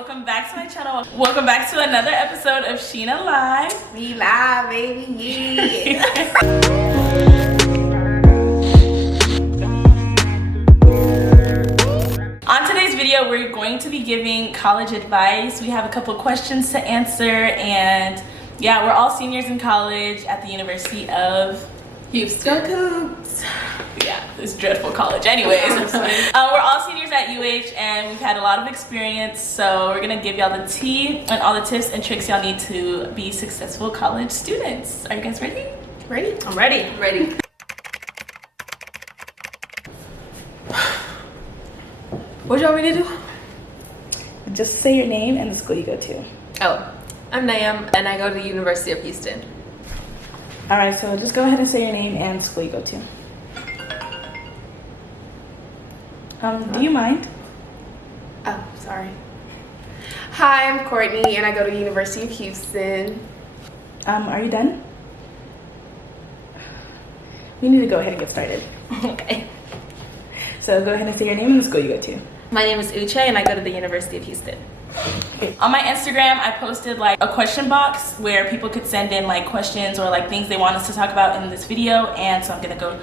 welcome back to my channel. Welcome back to another episode of Sheena Live. We live, baby. Yeah. On today's video, we're going to be giving college advice. We have a couple questions to answer, and yeah, we're all seniors in college at the University of Houston. Yeah, this dreadful college. Anyways, we're all seniors at UH, and we've had a lot of experience, so we're gonna give y'all the tea and all the tips and tricks y'all need to be successful college students. Are you guys ready? Ready? I'm ready. Ready. What y'all ready to do? Just say your name and the school you go to. Oh, I'm Noyem, and I go to the University of Houston. All right, so just go ahead and say your name and the school you go to. Do you mind? Oh, sorry. Hi, I'm Courtney, and I go to the University of Houston. Are you done? We need to go ahead and get started. Okay. So go ahead and say your name and the school you go to. My name is Uche, and I go to the University of Houston. Okay. On my Instagram, I posted like a question box where people could send in like questions or like things they want us to talk about in this video, and so I'm gonna go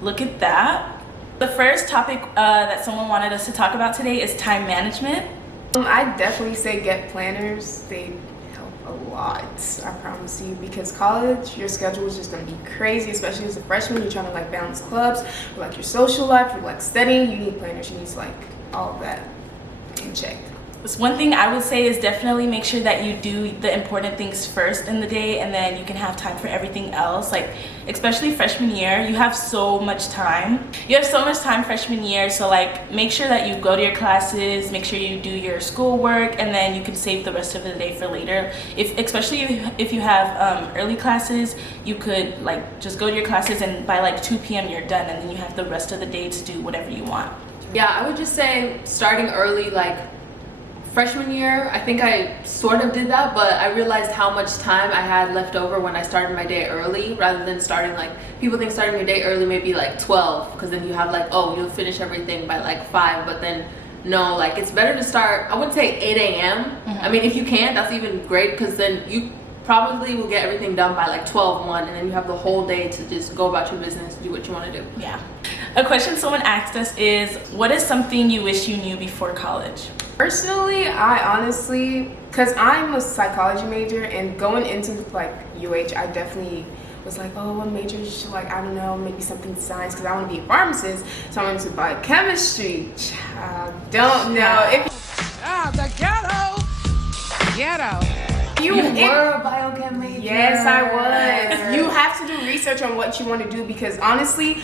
look at that. The first topic that someone wanted us to talk about today is time management. I definitely say get planners. They help a lot, I promise you, because college, your schedule is just going to be crazy, especially as a freshman. You're trying to like balance clubs with like your social life, with like studying. You need planners. You need like all of that in check. This one thing I would say is definitely make sure that you do the important things first in the day, and then you can have time for everything else. Like especially freshman year, you have so much time. You have so much time freshman year, so like make sure that you go to your classes, make sure you do your schoolwork, and then you can save the rest of the day for later. Especially if you have early classes, you could like just go to your classes, and by like 2 p.m. you're done, and then you have the rest of the day to do whatever you want. Yeah, I would just say starting early, like freshman year, I think I sort of did that, but I realized how much time I had left over when I started my day early, rather than starting like, people think starting your day early may be like 12, because then you have like, oh, you'll finish everything by like 5, but then no, like it's better to start, I wouldn't say 8 a.m. I mean, if you can, that's even great, because then you probably will get everything done by like 12-1, and then you have the whole day to just go about your business, do what you want to do. Yeah. A question someone asked us is, what is something you wish you knew before college? Personally, I honestly, because I'm a psychology major, and going into like UH, I definitely was like, oh, what major should, like, I don't know, maybe something science, because I want to be a pharmacist, so I went to biochemistry. Don't know. The ghetto. You were a biochem major? Yes, I was. You have to do research on what you want to do, because honestly,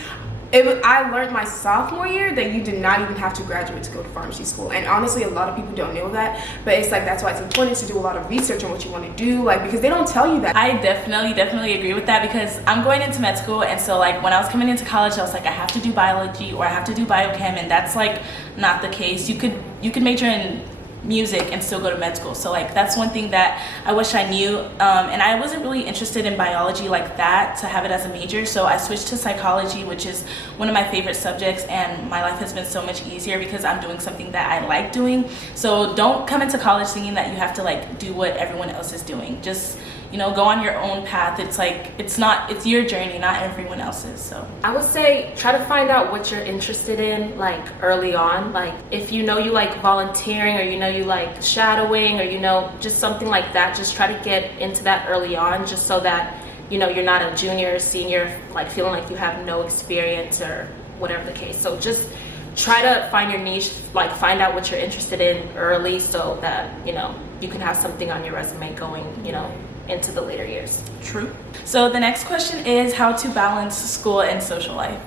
I learned my sophomore year that you did not even have to graduate to go to pharmacy school, and honestly a lot of people don't know that, but it's like that's why it's important to do a lot of research on what you want to do, like, because they don't tell you that. I definitely agree with that, because I'm going into med school, and so like when I was coming into college I was like, I have to do biology or I have to do biochem, and that's like not the case. You could major in music and still go to med school, so like that's one thing that I wish I knew, and I wasn't really interested in biology like that to have it as a major, so I switched to psychology, which is one of my favorite subjects, and my life has been so much easier because I'm doing something that I like doing. So don't come into college thinking that you have to like do what everyone else is doing. Just, you know, go on your own path. It's like it's your journey, not everyone else's. So I would say try to find out what you're interested in like early on. Like if you know you like volunteering, or you know you like shadowing, or you know just something like that, just try to get into that early on, just so that you know you're not a junior or senior like feeling like you have no experience or whatever the case. So just try to find your niche, like find out what you're interested in early, so that you know you can have something on your resume going, you know, into the later years. True. So the next question is how to balance school and social life.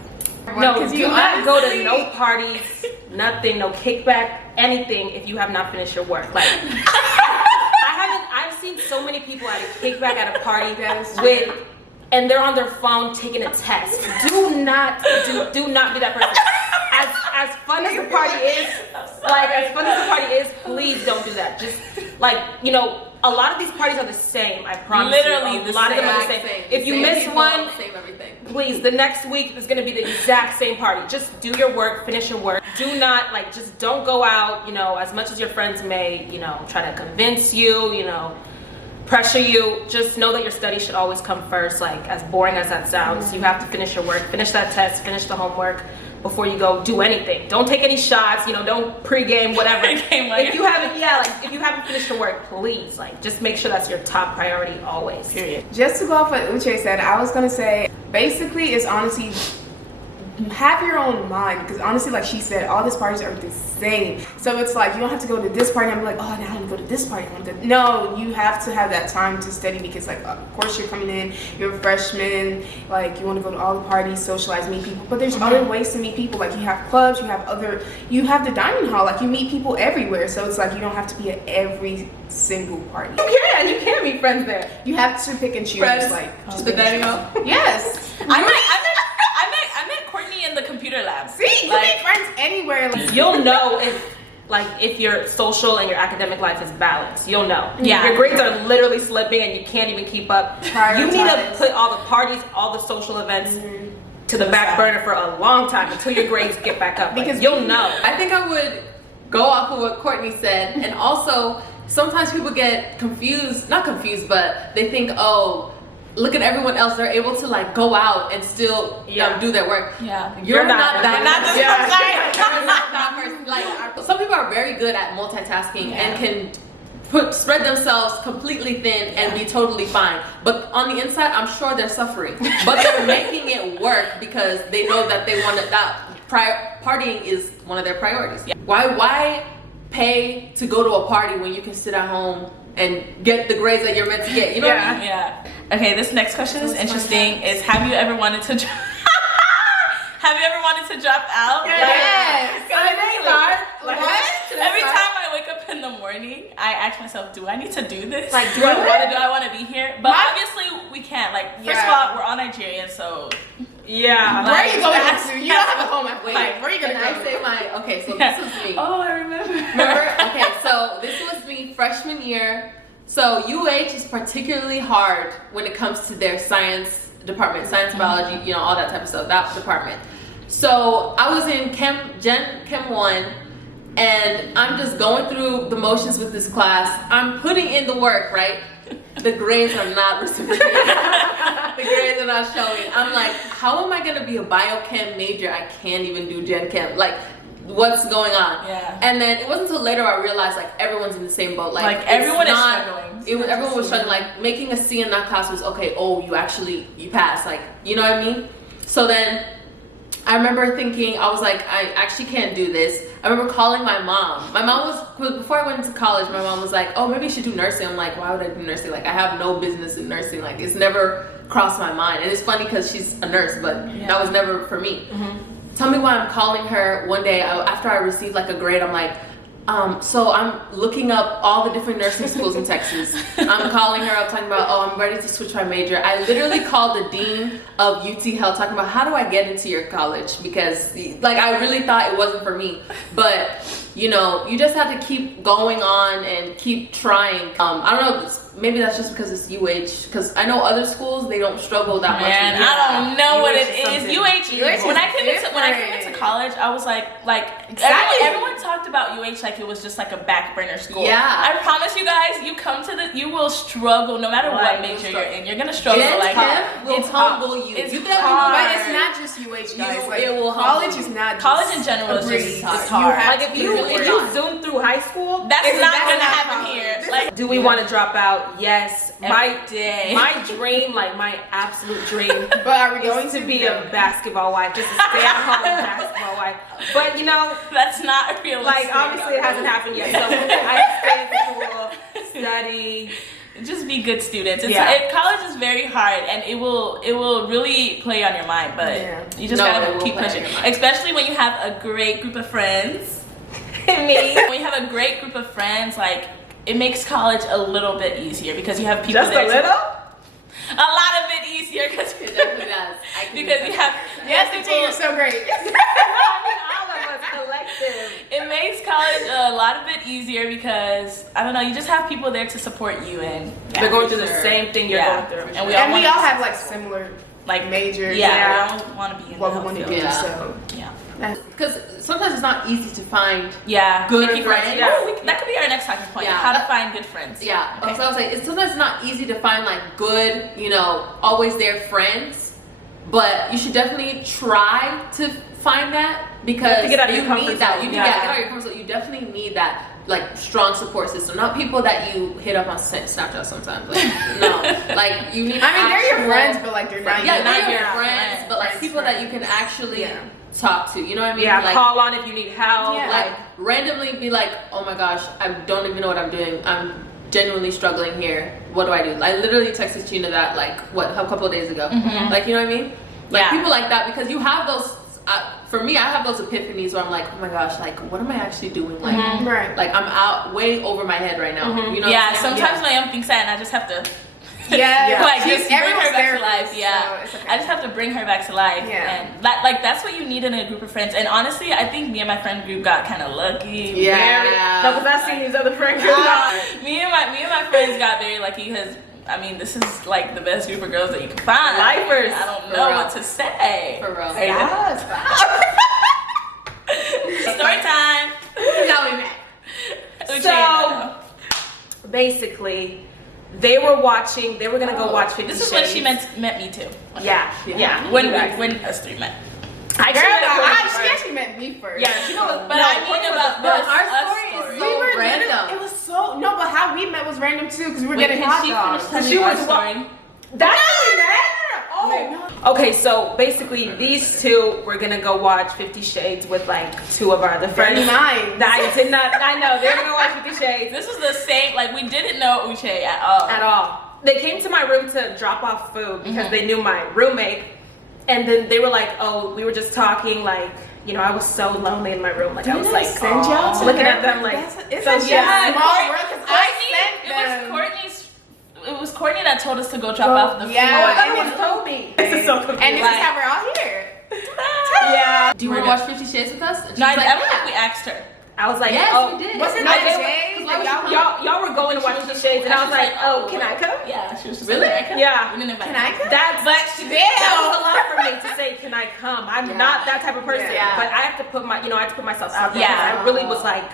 No, do not go to no parties, nothing, no kickback, anything if you have not finished your work. Like I've seen so many people at a kickback at a party and they're on their phone taking a test. Do not be that person. As fun as the party is, please don't do that. Just like, you know, a lot of these parties are the same. I promise. Literally you. the A lot of them are the same. same. If you Same miss people, one, same everything. please, the next week is gonna be the exact same party. Just do your work, finish your work. Do not just don't go out, as much as your friends may, try to convince you, pressure you. Just know that your study should always come first. Like, as boring as that sounds, you have to finish your work, finish that test, finish the homework before you go do anything. Don't take any shots, don't pregame, whatever. If you haven't finished your work, please, just make sure that's your top priority always. Period. Just to go off what Uche said, I was gonna say, basically, it's honestly, have your own mind, because honestly, like she said, all these parties are the same. So it's like, you don't have to go to this party and be like, oh, now I want to go to this party. No, you have to have that time to study, because of course you're coming in, you're a freshman, you want to go to all the parties, socialize, meet people. But there's other ways to meet people. Like, you have clubs, you have the dining hall. You meet people everywhere. So it's like, you don't have to be at every single party. You can meet friends there. You have to pick and choose. Friends, the dining hall. Yes. I met Courtney in the computer lab. See, you make friends anywhere. You'll know if your social and your academic life is balanced. You'll know. Yeah. Your grades are literally slipping and you can't even keep up. You need to Prioritize. put all the parties, all the social events to the back burner for a long time until your grades get back up. Because you'll know. I think I would go off of what Courtney said, and also sometimes people get not confused, but they think, oh, look at everyone else, they're able to go out and still do their work. Yeah. You're not that You're not person. Some people are very good at multitasking and can spread themselves completely thin and be totally fine. But on the inside, I'm sure they're suffering. But they're making it work because they know that they want partying is one of their priorities. Yeah. Why pay to go to a party when you can sit at home and get the grades that you're meant to get? You know what I mean? Yeah. Okay, this next question is interesting. Have you ever wanted to drop out? Yes. Every time I wake up in the morning, I ask myself, do I need to do this? Do I want to be here? But obviously we can't. First of all, we're all Nigerian, so yeah. Where are you going to? You don't have a home at. Wait, Where are you going to can go? I say okay, so this was me. Oh, I remember. Okay, so this was me freshman year. So UH is particularly hard when it comes to their science department, science, biology, all that type of stuff, that department. So I was in Chem 1, and I'm just going through the motions with this class. I'm putting in the work, right? The grades are not reciprocating. The grades are not showing. I'm like, how am I gonna be a biochem major? I can't even do Gen Chem. What's going on? Yeah. And then it wasn't until later I realized everyone's in the same boat. Everyone is struggling. Everyone was struggling. Making a C in that class was okay. Oh, you passed. You know what I mean? So then I remember thinking, I was like, I actually can't do this. I remember calling my mom. My mom was, before I went into college, my mom was like, oh, maybe you should do nursing. I'm like, why would I do nursing? I have no business in nursing. It's never crossed my mind. And it's funny because she's a nurse, but that was never for me. Tell me why I'm calling her one day after I received a grade. I'm like, so I'm looking up all the different nursing schools in Texas. I'm calling her up talking about, oh, I'm ready to switch my major. I literally called the dean of UT Health talking about, how do I get into your college? Because I really thought it wasn't for me. But you just have to keep going on and keep trying. I don't know, maybe that's just because it's UH, because I know other schools, they don't struggle that much. Man, I don't know what it is. UH when I came into college, I was everyone talked about UH like it was just a back burner school. Yeah. I promise you guys, you will struggle no matter what major you're in. You're gonna struggle. Chem will humble you. It's hard. But it's not just UH, guys. It will college is not just college in general is just it's hard. If you zoom through high school, that's not gonna happen here. Do we want to drop out? Yes. Every day. My dream, my absolute dream, But are we going to be a basketball wife, just to stay at home basketball wife. But that's not realistic. Obviously it hasn't happened yet. So I stay in the school, study. Just be good students. Yeah. College is very hard, and it will really play on your mind. But you just gotta keep pushing, especially when you have a great group of friends. Me. When you have a great group of friends, it makes college a little bit easier because you have people Just there. a little? A lot of it easier because It definitely does. you have Yes, the team is so great. All of us collectively. It makes college a lot of bit easier because I don't know, you just have people there to support you, and They're going through the same thing you're going through. And we all want have like similar like majors. Yeah, we all want to be in what the we want to health do. field. So Yeah. Because sometimes it's not easy to find Good good friends. Yeah. Oh, that could be our next talking point. Yeah. How to find good friends. Yeah. Okay. So I was like, it's sometimes not easy to find like good, always there friends, but you should definitely try to find that because to get out of you your comfort need that. zone. You need Yeah. that. Get out of your comfort zone. You definitely need that like strong support system. Not people that you hit up on Snapchat sometimes. Like no, like you need. I mean, they're your actual- friends, but like they're not. Yeah, they're your your friends, friends. but like Friends, people that you friends. can actually Yeah. talk to. You know what I mean? Yeah, like, call on if you need help. Yeah. like randomly be like, oh my gosh, I don't even know what I'm doing. I'm genuinely struggling here. What do I do? I literally texted Gina that like a couple of days ago. Like, you know what I mean? Like people like that, because you have those. For me, I have those epiphanies where I'm like, oh my gosh, like what am I actually doing? Like, Right. like I'm out way over my head right now. You know? Yeah, what I'm saying? sometimes Noyem thinks that, and I just have to. Yeah. Like just bring her Everyone's back there to life. first, Yeah, so it's okay. I just have to bring her back to life. Yeah. And that's what you need in a group of friends. And honestly, I think me and my friend group got kind of lucky. Yeah. No, because I've seen these other friend groups. Me and my friends got very lucky because I mean this is like the best group of girls that you can find. Lifers. I don't For know real. what to say. For real. Hey, Story time. Now we met. Uche, So basically, they were gonna go watch 50 this is Shades. when she met me too. Yeah. When Exactly. when us three met. I Girl, actually met Courtney she first. actually met me first. Yeah, you know, But I mean about but us, our us story is story. so We were random. literally- It was so no, but how we met was random too because we were Wait, getting can hot she dogs. finish She telling was our story? That's how we met. Oh. Okay, so basically, these two were gonna go watch 50 Shades with like two of our other friends. Mine. I did not. I know they were gonna watch 50 Shades This was the same. Like we didn't know Uche at all. at all. They came to my room to drop off food because they knew my roommate, and then they were like, "Oh, we were just talking. Like, I was so lonely in my room. Like, I was like, send y'all to looking their- at them like, It's so a yeah." small world because I It was sent them. Courtney's. It was Courtney that told us to go drop off the yeah. Oh, I food. thought it was Toby. This is so confusing. And this is how we're all here. Yeah. Do you want to watch 50 Shades with us? And she No, I was like, don't think we asked her. I was like, Yes, oh, we did. Was it No, that they day were- that y'all y'all were going to watch 50 Shades, and I was like, oh, can I come? Yeah, she was just Really? like, Yeah. We didn't invite Can I her. come? That was a Damn. lot for me to say, can I come? I'm not that type of person, Yeah. but I have to put I have to put myself out there. Yeah. I really was like,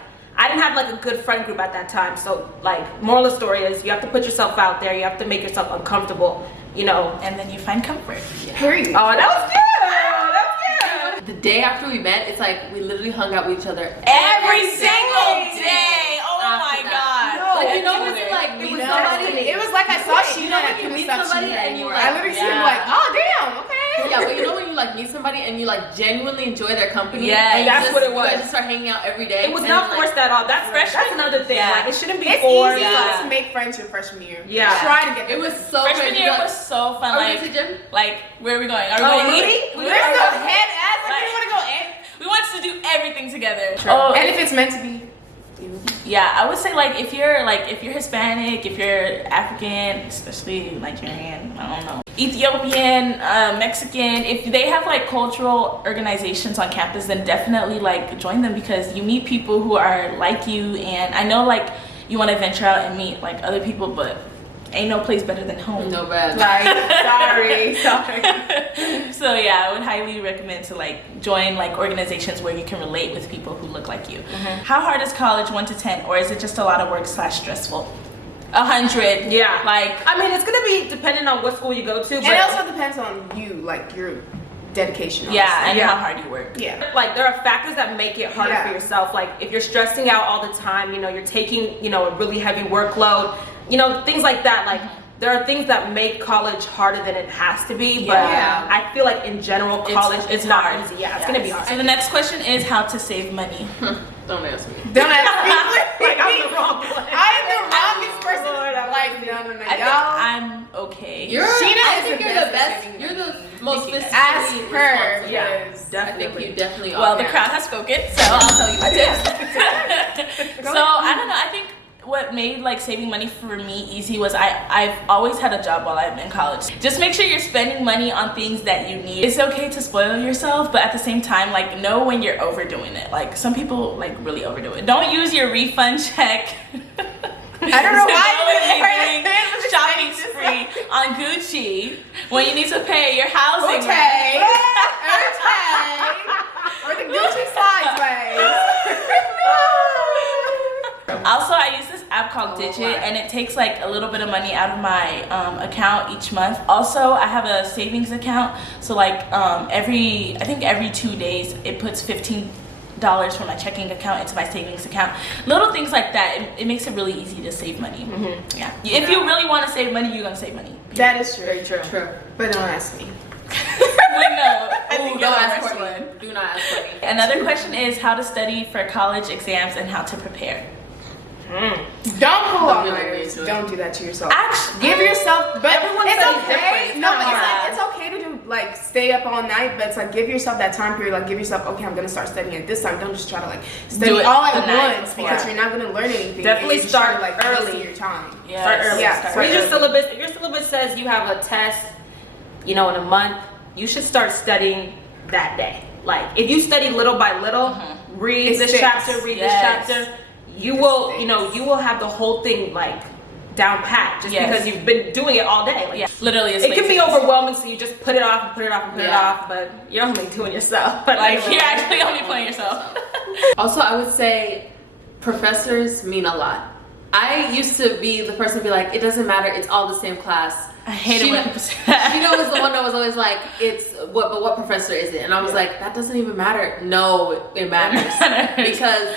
I didn't have like a good friend group at that time. So like, moral of the story is you have to put yourself out there. You have to make yourself uncomfortable, And then you find comfort. Period. Oh, that was good. That was good. The day after we met, it's like we literally hung out with each other Every single day. Oh my After God. Like, you know Every when you day. like meet was somebody, destiny. It was like I saw Right, Sheena you know and I when you couldn't meet stop somebody Sheena and you, anymore. like, I literally see him yeah. like, oh damn, okay. yeah, but you know when you like meet somebody and you like genuinely enjoy their company. Yes. and you That's just, what it was. You guys just start hanging out every day. It was and not then, forced at all. That's another thing. Yeah. Like, it shouldn't be It's forced. easy Yeah. to make friends your freshman year. Yeah. Try to get It was so Freshman crazy. year Like, was so fun. are we Like, going to the gym? like, where are we going? Are we Oh, going to really? eat? We're so head ass like Right. we want to go in. We want to do everything together. Oh, And if it's meant to be. yeah, I would say like if you're Hispanic, if you're African, especially Nigerian, I don't know, Ethiopian, Mexican, if they have like cultural organizations on campus, then definitely like join them because you meet people who are like you, and I know like you want to venture out and meet like other people, but ain't no place better than home. No bad. Sorry. So yeah, I would highly recommend to like join like organizations where you can relate with people who look like you. How hard is college 1 to 10, or is it just a lot of work / stressful? 100. Yeah. Like I mean, it's gonna be depending on what school you go to, but And it also depends on you, like your dedication. yeah, and Yeah. how hard you work. Yeah. like there are factors that make it harder Yeah. for yourself. Like if you're stressing out all the time, you're taking, a really heavy workload, things like that. Like there are things that make college harder than it has to be, but Yeah. I feel like in general, college it's not hard. easy. Yeah, it's gonna be hard. So the next question is how to save money. Don't ask me. Don't ask me. Like I'm the wrong one. I am the wrongest person. Lord, I'm Like, no, I think y'all. I'm okay. I is think the you're best the best. at saving You're money. the most Thank you. Ask fiscally her. responsible. Yeah, because- I think definitely. you definitely are. Well, the yeah. crowd has spoken, so I'll tell you my tips. So I don't know. I think what what made like saving money for me easy was I've always had a job while I'm in college. Just make sure you're spending money on things that you need. It's okay to spoil yourself, but at the same time, like, know when you're overdoing it. Like, some people like really overdo it. Don't use your refund check. I don't know why you're doing shopping spree on Gucci when you need to pay your housing. Uche. Or the Gucci sideways. Also, I use this app called Digit, and it takes like a little bit of money out of my account each month. Also, I have a savings account, so like I think every 2 days it puts $15 from my checking account into my savings account. Little things like that, it makes it really easy to save money. Yeah. If you really want to save money, you're gonna save money. That is true. Very true. But don't ask me. Wait, no. Ooh, don't ask Courtney. Do not ask Courtney. Another question is how to study for college exams and how to prepare. Don't pull on really liars. do it. Don't do that to yourself. Actually, Give yourself, but Everyone it's studies okay. different. No, but Yeah. it's okay to do like stay up all night, but it's like give yourself that time period. Like give yourself, okay, I'm gonna start studying at this time. Don't just try to like study Do it all the at night once before. because you're not gonna learn anything. Definitely and you're just trying start to, like, early. waste your time. Yes. Start early. Yeah, Start start Read your early. syllabus. If your syllabus says you have a test, you know, in a month, you should start studying that day. Like if you study little by little, read It's this fixed. chapter, read Yes. this chapter, you will, you know, you will have the whole thing like down pat just Yes. because you've been doing it all day. Like, Yeah, literally, it can be overwhelming, so you just put it off and put it off and put it Yeah. off, but you're only doing yourself. But Like, you're actually only playing yourself. Also, I would say professors mean a lot. I used to be the person to be like, it doesn't matter, it's all the same class. I hate it when people say She that. was the one that was always like, but what professor is it? And I was like, that doesn't even matter. No, it matters. Because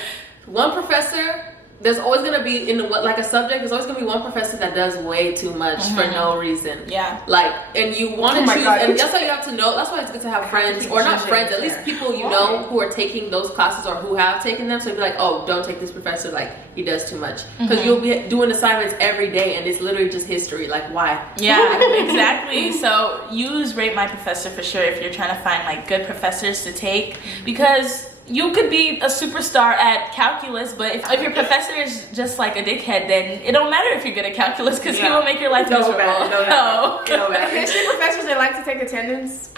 one professor, there's always gonna be like a subject, there's always gonna be one professor that does way too much for no reason. Yeah. Like, and you want to Oh my choose, God. and that's why you have to know. That's why it's good to have friends, or not friends, at least people you know who are taking those classes or who have taken them. So you'd be like, oh, don't take this professor. Like, he does too much. Because you'll be doing assignments every day, and it's literally just history. Like, why? Yeah, exactly. So use Rate My Professor for sure if you're trying to find like good professors to take, because you could be a superstar at calculus, but if your professor is just like a dickhead, then it don't matter if you're good at calculus because he will make your life miserable. No. History professors that like to take attendance,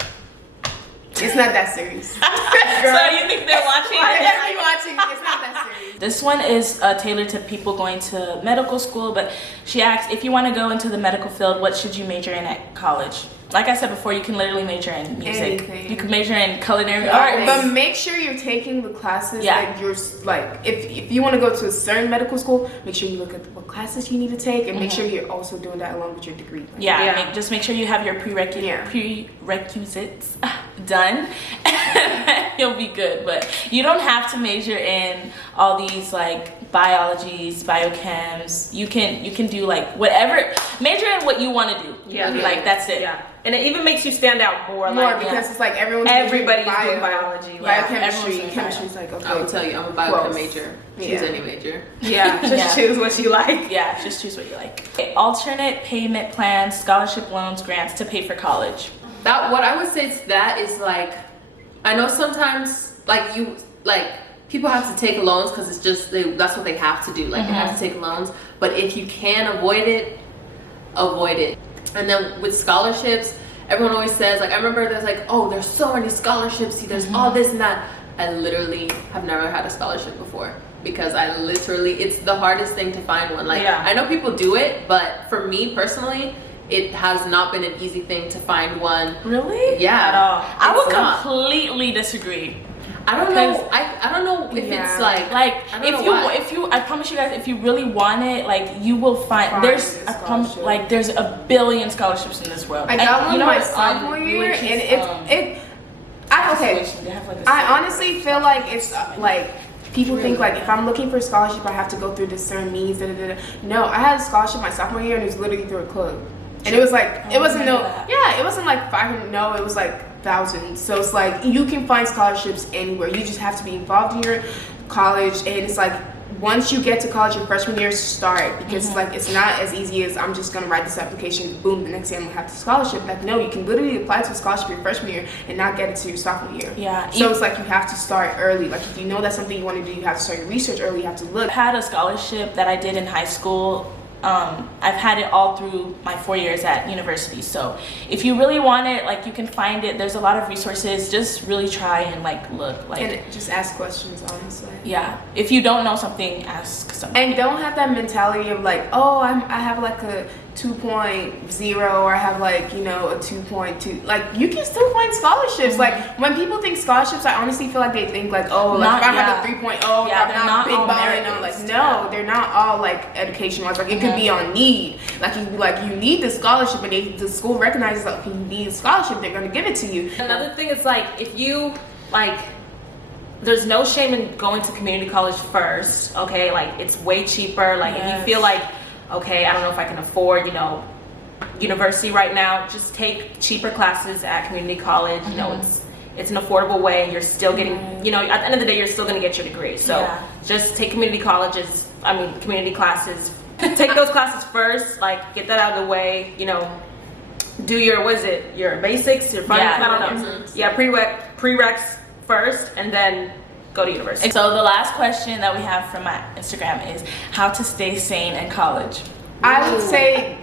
it's not that serious. So you think they're watching? Why are you watching? It's not that serious. This one is tailored to people going to medical school, but she asks, if you want to go into the medical field, what should you major in at college? Like I said before, you can literally major in music. Anything. You can major in culinary arts. But make sure you're taking the classes Yeah. that you're like. If you want to go to a certain medical school, make sure you look at what classes you need to take, and make sure you're also doing that along with your degree. Like, Yeah. Just make sure you have your Yeah. prerequisites done. You'll be good. But you don't have to major in all these like biologies, biochems. You can do like whatever. Major in what you want to do. Yeah. Like that's it. Yeah. And it even makes you stand out more. More Like, because it's like everybody's everybody's doing doing biology. biochemistry. everyone's doing Chemistry's like okay. I will tell you, I'm a biochem Close. major. Choose Yeah. any major. Yeah, just Yeah. choose what you like. Yeah, just choose what you like. Okay, alternate payment plans, scholarship loans, grants to pay for college. That what I would say to that is like, I know sometimes like people have to take loans because it's just that's what they have to do. Like they have to take loans, but if you can avoid it, avoid it. And then with scholarships, everyone always says like, I remember there's like, oh, there's so many scholarships. See, there's all this and that. I literally have never had a scholarship before because it's the hardest thing to find one. Like I know people do it, but for me personally, it has not been an easy thing to find one. Really? Yeah. At all. I would It's not. completely disagree. I don't know. I don't know if it's like Like I don't know why. if you I promise you guys, if you really want it, like you will find there's a scholarship. like there's a billion scholarships in this world. I got And one you know my what? sophomore year, UH's, and okay. situation, they have like a I honestly feel like it's like people think like if I'm looking for a scholarship, I have to go through this certain means. No, I had a scholarship my sophomore year, and it was literally through a club, and it was like it wasn't it wasn't like 500. No, it was like thousands. So it's like you can find scholarships anywhere. You just have to be involved in your college, and it's like once you get to college your freshman year, start, because like it's not as easy as I'm just gonna write this application, boom, the next day I'm gonna have the scholarship. Like no, you can literally apply to a scholarship your freshman year and not get it to your sophomore year. Yeah. So it's like you have to start early. Like if you know that's something you want to do, you have to start your research early. You have to look. I had a scholarship that I did in high school. I've had it all through my 4 years at university. So if you really want it, like you can find it. There's a lot of resources. Just really try and like look. Like And just ask questions, honestly. yeah. If you don't know something, ask somebody. And don't have that mentality of like, oh, I have like a 2.0 or I have like, you know, a 2.2. Like you can still find scholarships. Like when people think scholarships, I honestly feel like they think like, oh, like if I have a 3.0, Yeah, I'm they're not not big all balling. merit-based. Like no, they're not all like education wise. Like it could be on need. Like you like you need the scholarship, and the school recognizes that if you need a scholarship, they're gonna give it to you. Another thing is like if you like, there's no shame in going to community college first. Okay, like it's way cheaper. Like if you feel like, okay, I don't know if I can afford, you know, university right now, just take cheaper classes at community college. You know, it's an affordable way. You're still getting, you know, at the end of the day, you're still gonna get your degree. So just take community classes. Take those classes first, like get that out of the way, you know, do your, what is it, your basics, your finance, I don't know. Yeah, prereqs first, and then go to university. And so the last question that we have from my Instagram is how to stay sane in college. I would say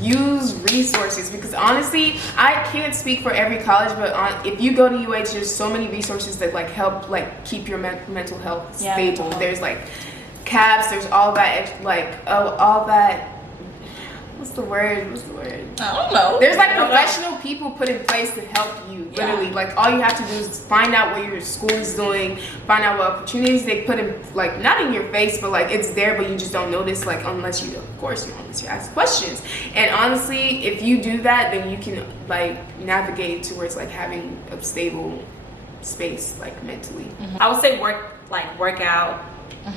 use resources, because honestly, I can't speak for every college, but if you go to UH, there's so many resources that like help like keep your mental health stable. There's like cabs, there's all that, like all that. What's the word? I don't know. There's like professional people put in place to help you. Literally, like all you have to do is find out what your school is doing, find out what opportunities they put in, like not in your face, but like it's there, but you just don't notice. Like unless you, of course, unless you ask questions. And honestly, if you do that, then you can like navigate towards like having a stable space, like mentally. I would say work out.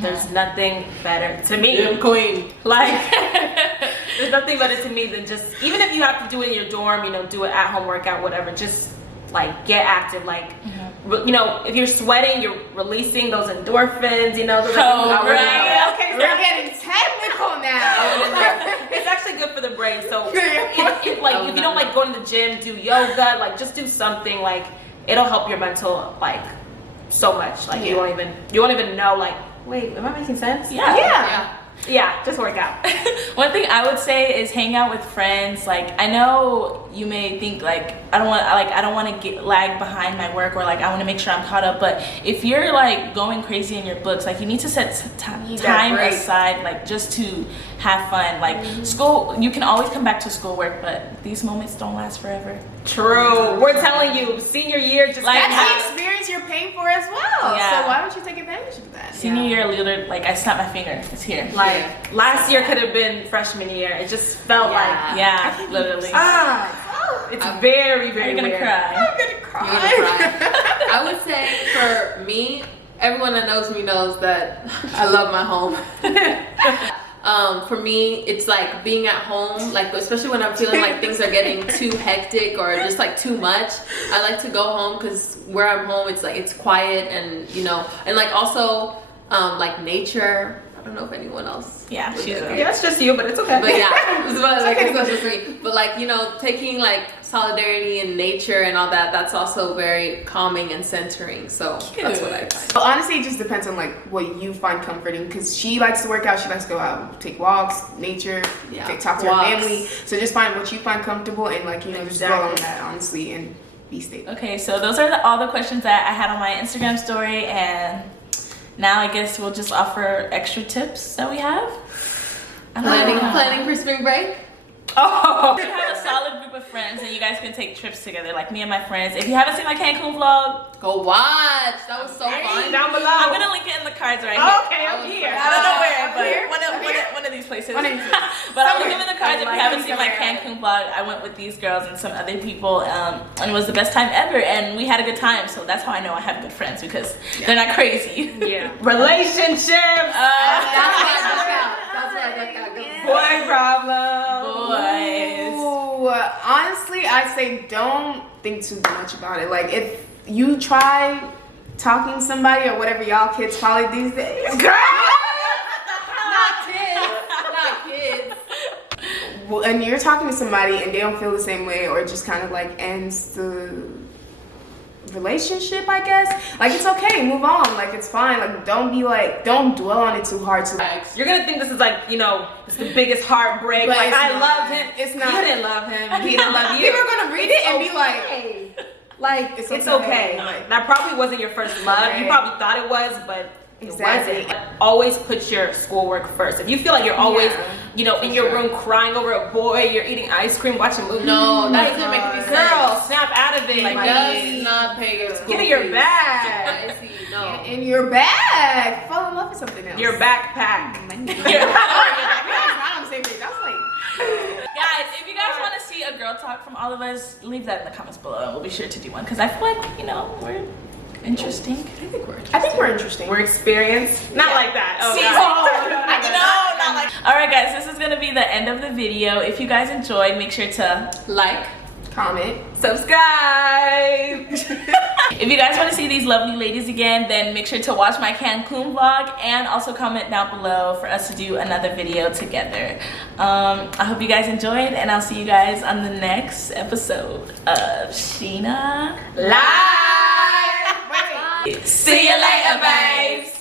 There's nothing better to me. Queen. Like, there's nothing better to me than just, even if you have to do it in your dorm, you know, do it at home workout, whatever, just like get active. Like, you know, if you're sweating, you're releasing those endorphins, you know. Okay, we're getting technical now. It's actually good for the brain. So, if you don't like going to the gym, do yoga, like just do something, like it'll help your mental, like so much. Like you won't even know, like, wait, am I making sense? Yeah, just work out. One thing I would say is hang out with friends. Like I know you may think like I don't want to get lag behind my work, or like I want to make sure I'm caught up. But if you're like going crazy in your books, like you need to set time aside, like just to have fun. Like school, you can always come back to schoolwork, but these moments don't last forever. True. We're telling you, senior year, just like that's the experience you're paying for as well. Yeah. So why don't you take advantage of that? Senior year, literally, like I snapped my finger. It's here. like last year could have been freshman year. It just felt like literally. it's very, very You're gonna weird. cry. I'm gonna cry. You're gonna cry. I would say for me, everyone that knows me knows that I love my home. For me, it's like being at home, like especially when I'm feeling like things are getting too hectic or just like too much. I like to go home because where I'm home, it's like it's quiet, and you know, and like also like nature. I don't know if anyone else. Yeah, she's Yeah, it's just you, but it's okay. But yeah, it's just me. But like, you know, taking like solidarity in nature and all that, that's also very calming and centering. So that's what I find. Well, honestly, it just depends on like what you find comforting, because she likes to work out, she likes to go out, take walks, nature, talk to her family. So just find what you find comfortable, and like, you know, just dwell on that, honestly, and be stable. Okay, so those are all the questions that I had on my Instagram story, and now I guess we'll just offer extra tips that we have. Planning for spring break? Oh, we have a solid group of friends, and you guys can take trips together, like me and my friends. If you haven't seen my Cancun vlog, Go watch. That was so fun. Down below. I'm gonna link it in the cards right here. Okay, I'm here. I don't know where, here? but one of these places. One of these places. But I'll link them in the cards. If you Like, haven't seen my somewhere. Cancun vlog, I went with these girls and some other people, and it was the best time ever, and we had a good time. So that's how I know I have good friends, because they're not crazy. Yeah. Relationships. That's why I got good. Boy problem. Boys. Ooh, honestly, I'd say don't think too much about it. Like if you try talking to somebody or whatever y'all kids call it these days. Girl! and you're talking to somebody and they don't feel the same way, or it just kind of like ends the relationship, I guess, like, it's okay, move on, like, it's fine, like, don't dwell on it too hard. You're gonna think this is like, you know, it's the biggest heartbreak, But like, it's I not. loved him. It's not. You didn't love him, he didn't love you. People are gonna read it and be like, like, it's okay. Like, That probably wasn't your first love. okay. You probably thought it was, but Exactly. it wasn't. Always put your schoolwork first. If you feel like you're always, Yeah, you know, in your room crying over a boy, you're eating ice cream, watching movies. No, that like, doesn't make any sense. girl, snap out of it. Like, Like, does not pay your school give it your fees. bag. I see. No. in your bag, fall in love with something else. Your backpack. I'm saying that's like. Guys, if you guys want to see a girl talk from all of us, leave that in the comments below and we'll be sure to do one, because I feel like, you know, we're interesting. I think we're interesting. We're experienced. Not like that. Oh, See, God. not like. All right, guys, this is gonna be the end of the video. If you guys enjoyed, make sure to Like, Comment. Subscribe. If you guys want to see these lovely ladies again, then make sure to watch my Cancun vlog and also comment down below for us to do another video together. I hope you guys enjoyed, and I'll see you guys on the next episode of Sheena Live. Wait. See you later, babes.